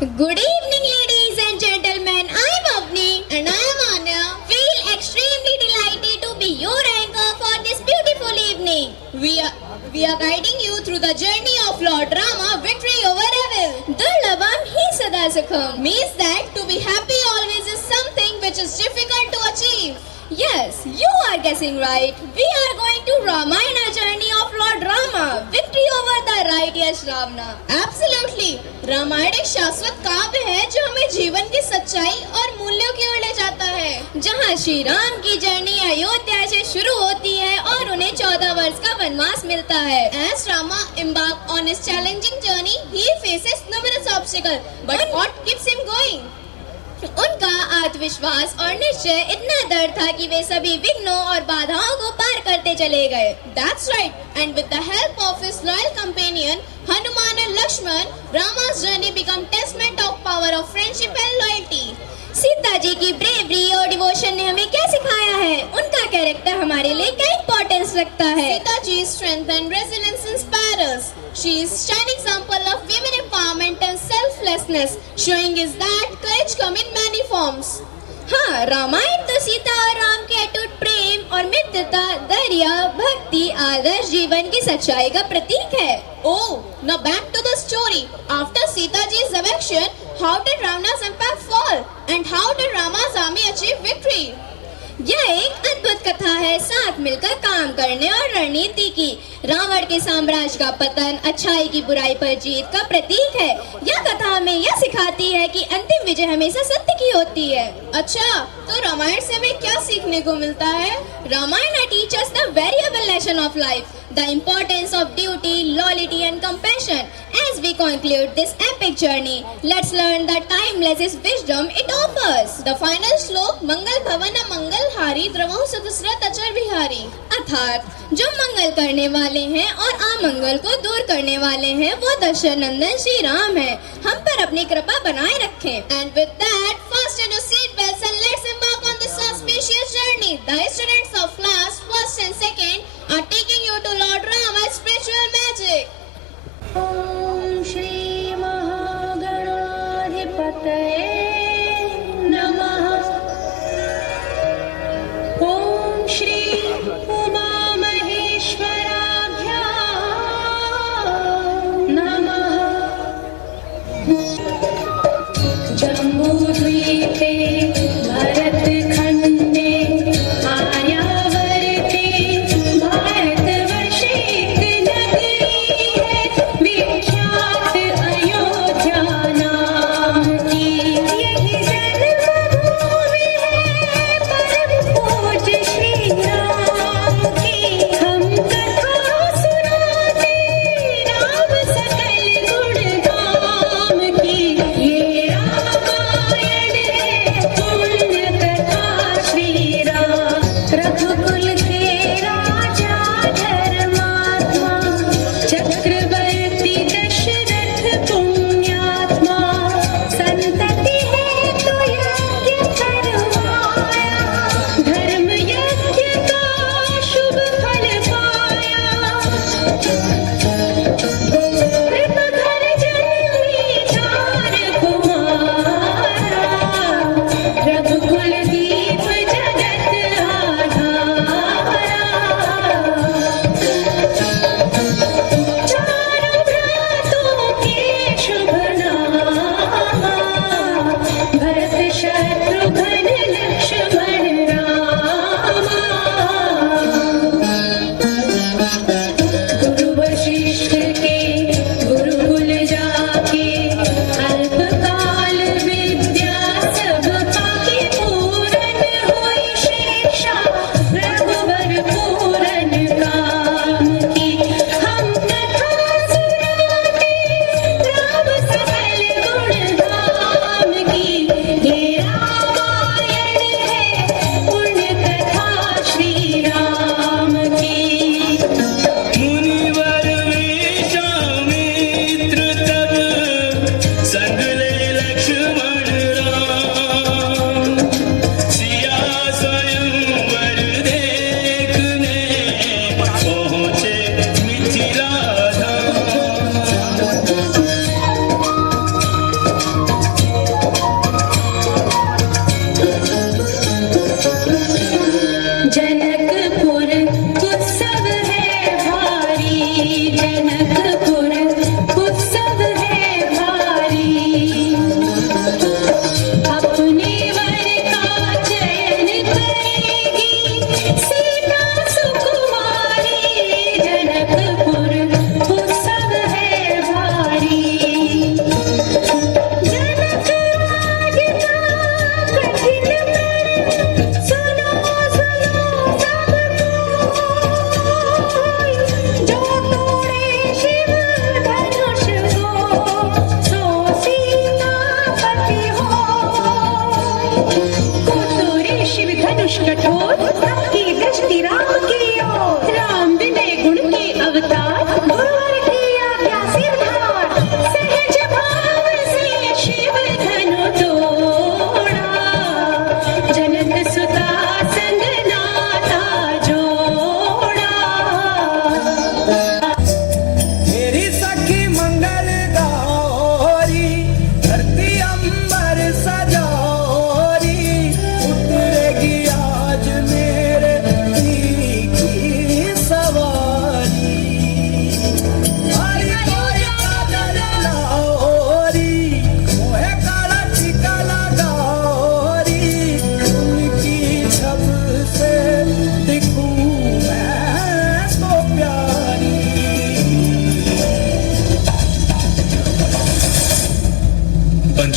Good evening, ladies and gentlemen. I'm Avni. And I am Anya. Feel extremely delighted to be your anchor for this beautiful evening. We are guiding you through the journey of Lord Rama, victory over evil. Durlabam hi sada sukham. Means that to be happy always is something which is difficult to achieve. Yes, you are guessing right. We are going to Ramayana journey of Lord Rama, victory over the righteous Ravana. Absolutely. Ramayan एक शाश्वत काव्य है जो हमें जीवन की सच्चाई और मूल्यों की ओर ले जाता है, जहाँ श्री राम की जर्नी अयोध्या से शुरू होती है और उन्हें 14 वर्ष का वनवास मिलता है. As Rama embarks on his challenging journey, he faces numerous obstacles, but what keeps him going? उनका आत्मविश्वास और निश्चय इतना दृढ़ था कि वे सभी विघ्नों और बाधाओं को पार करते चले गए. That's right. And with the help of his loyal companion Hanuman and Lakshman, Rama's journey became testament of power of friendship and loyalty. Sita ji की ब्रेवरी और डिवोशन ने हमें क्या सिखाया है? उनका कैरेक्टर हमारे लिए क्या इंपॉर्टेंस रखता है? Sita ji's strength and resilience inspire us. She is shining example of women empowerment and selflessness, showing us that courage come in many forms. हाँ, रामायण तो सीता और राम के अटूट प्रेम और मित्रता, धैर्य, भक्ति, आदर्श जीवन की सच्चाई का प्रतीक है. Oh, now back to the story. After Sita ji's eviction, how did Ravana's empire fall? And how did Rama's army achieve victory? यह एक अद्भुत कथा है साथ मिलकर काम करने और रणनीति की. रावण के साम्राज्य का पतन अच्छाई की बुराई पर जीत का प्रतीक है. यह कथा हमें यह सिखाती है कि अंतिम विजय हमेशा सत्य की होती है. अच्छा, तो रामायण से हमें क्या सीखने को मिलता है? Ramayan teaches the variable lesson of life, the importance of duty, loyalty and compassion. As we conclude this epic journey, let's learn the timeless wisdom it offers. The final श्लोक मंगल भवन मंगल हारी द्रवहु सदसरथ अचर बिहारी. अर्थात जो मंगल करने वाले हैं और अमंगल को दूर करने वाले हैं वो दशरथ नंदन श्री राम हैं. हम पर अपनी कृपा बनाए रखें. And with that, fasten your seat belts and let's embark on this auspicious journey. The students of class 1st and 2nd are taking you to Lord Rama's spiritual magic. ॐ श्री महागणाधिपतये नमः. ॐ श्री उमामहेश्वराभ्यां नमः. जम्बूद्वीपे भरतखण्डे आर्यावर्ते भारतवर्षे एक नगरी है विख्यात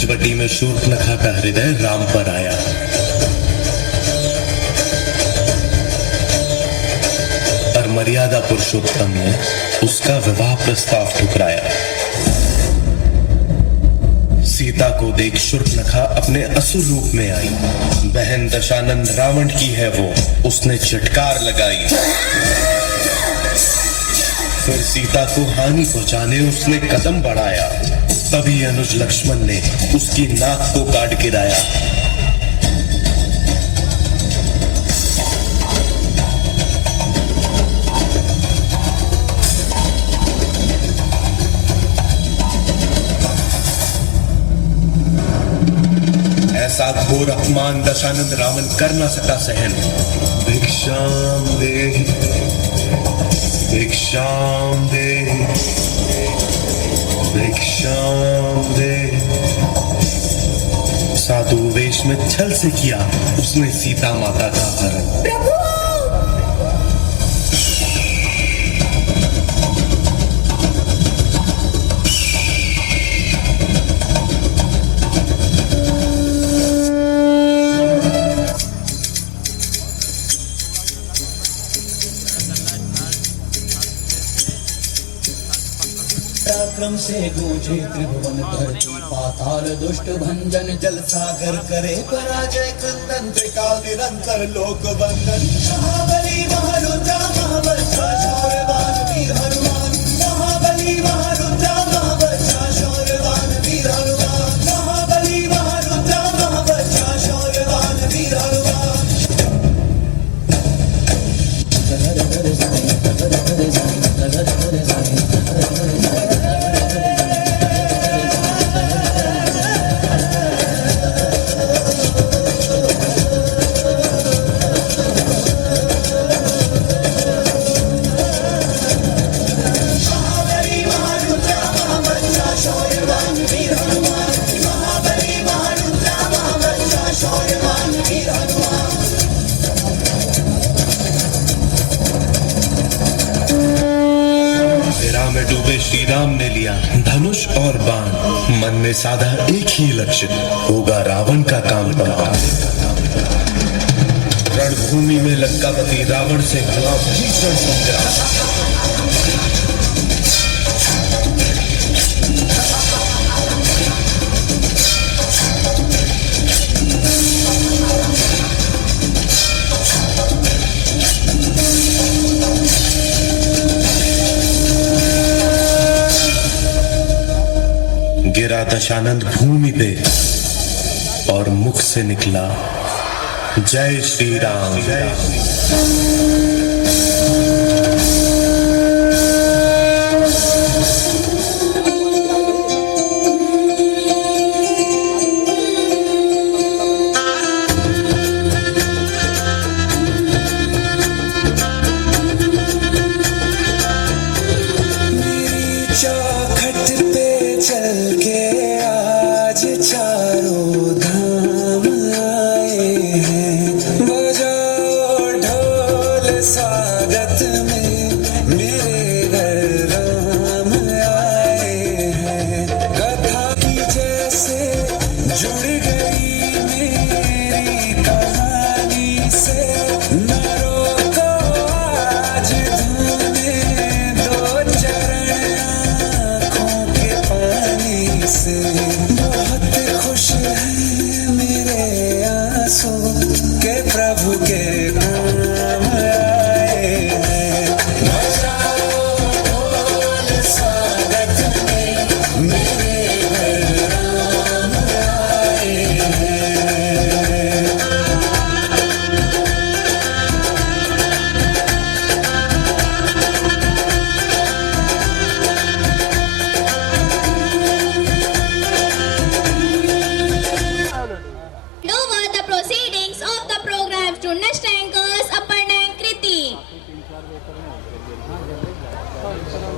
पंचवटी में शूर्पणखा का हृदय राम पर आया। पर मर्यादा पुरुषोत्तम ने उसका विवाह प्रस्ताव ठुकराया। सीता को देख शूर्पणखा अपने असुर रूप में आई। बहन दशानंद रावण की है वो, उसने चटकार लगाई। फिर सीता को हानि पहुंचाने उसने कदम बढ़ाया। तभी अनुज लक्ष्मण ने उसकी नाक को काट गिराया। ऐसा घोर अपमान दशानंद रावण कर न सका सहन। भिक्षाम देहि, भिक्षाम देहि, भिक्षाम देहि। साधु वेश में छल से किया उसने सीता माता का हरण। पराक्रम से गूंजे त्रिभुवन धरती पाताल, दुष्ट भंजन जल सागर करे पराजय, क्रंदन त्रिकाल निरंतर लोक वंदन। महाबली महारुद्रा महाबलशाह शौर्यवान वीर हनुमान, महाबली महारुद्रा महाबलशाह शौर्यवान वीर हनुमान, महाबली महारुद्रा महाबलशाह शौर्यवान वीर हनुमान। में डूबे श्री राम ने लिया धनुष और बाण। मन में साधा एक ही लक्ष्य, होगा रावण का काम तमाम। रणभूमि में लंकापति रावण से हुआ भीषण संग्राम। गिरा दशानंद भूमि पे और मुख से निकला जय श्री राम।